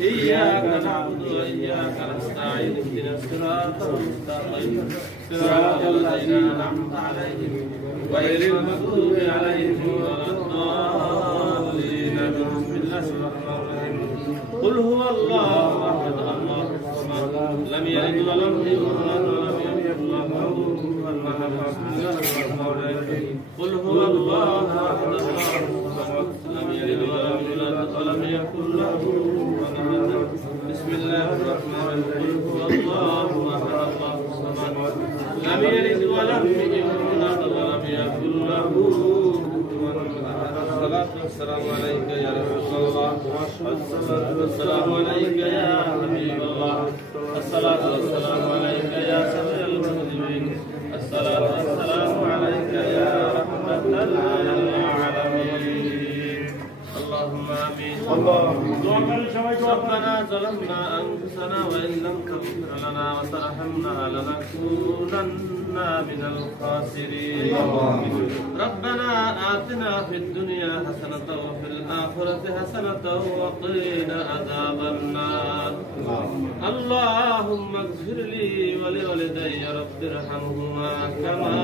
إياك نعبد وإياك نستعين اهدنا الصراط المستقيم صراط الذين أنعمت عليهم غير المغضوب عليهم ولا الضالين بسم الله الرحمن الرحيم قل هو الله أحد الله الصمد لم يلد ولم يولد ولم يكن له كفوا أحد بسم الله الرحمن الرحيم قل هو الله أحد الله الصمد لم يلد ولم يولد ولم يكن له بسم الله الرحمن الرحيم هو الله احد الله الصمد لم يلد ولم يولد ولم يكن له كفوا احد الصلاه والسلام عليك يا رسول الله الصلاه والسلام عليك يا حبيب الله الصلاه والسلام عليك يا سيد المسلمين الصلاه والسلام عليك يا رحمه للعالمين اللهم امين ربنا ظلمنا أنفسنا وإن لم تغفر لنا وترحمنا لنكونن من الخاسرين ربنا آتنا في الدنيا حسنة وفي الآخرة حسنة وقنا عذاب النار اللهم اغفر لي ولوالدي رب ارحمهما كما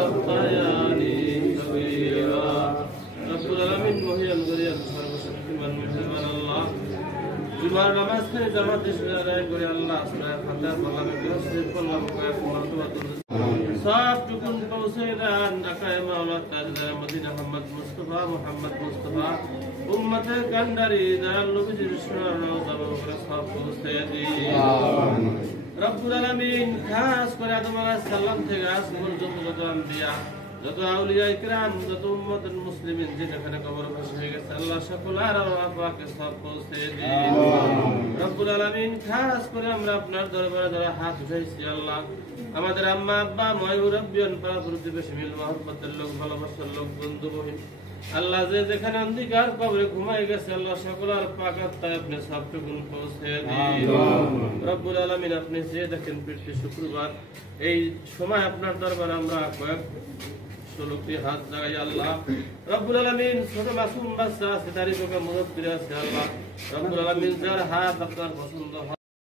ربياني صغيرا رب العالمين وهي الغريب जुमार नमाज में जमात इस्लाम राय करे अल्लाह सुबहान अल्लाह बल्ला में व्यवस्थित करना कोई मर्तबा सब टुकुन पहुंचेदान अकाय मौला ताजदार मदीना मोहम्मद मुस्तफा उम्मत गंडारी दाल लोग जिसना सब सब पहुंचे दी रब्बुल आलमीन खास করে আদম আলাইহিস সালাম থেকে আজ পর্যন্ত যত আম্বিয়া যত আউলিয়া ইকরাম যত উম্মত মুসলিমিন যেখানে কবরবাসী হয়ে গেছে আল্লাহ সকল আর পাকে সব পৌঁছে দিন রব্বুল আলামিন খাস করে আমরা আপনার দরবারে যারা হাত উঠাইছি আল্লাহ আমাদের আম্মা আব্বা মুরব্বিয়ান পাড়া প্রতিবেশী মিল মহব্বতের লোক ভালোবাসার লোক বন্ধু বহিন আল্লাহ যে যেখানে অন্ধকার কবরে ঘুমাই গেছে আল্লাহ সকল আর পাক আত্মায় আপনি সবটুকু পৌঁছে দিন রব্বুল আলামিন আপনি যে দেখেন পৃথিবী শুক্রবার এই সময় আপনার দরবারে আমরা কয়েক ষোলোটি হাত জাগাই আল্লাহ রব্বুল আলামিন ছোট মাসুম বাচ্চা আছে তারই চোখে মুরব্বিরা আছে আল্লাহ রব্বুল আলামিন যার হাত আপনার পছন্দ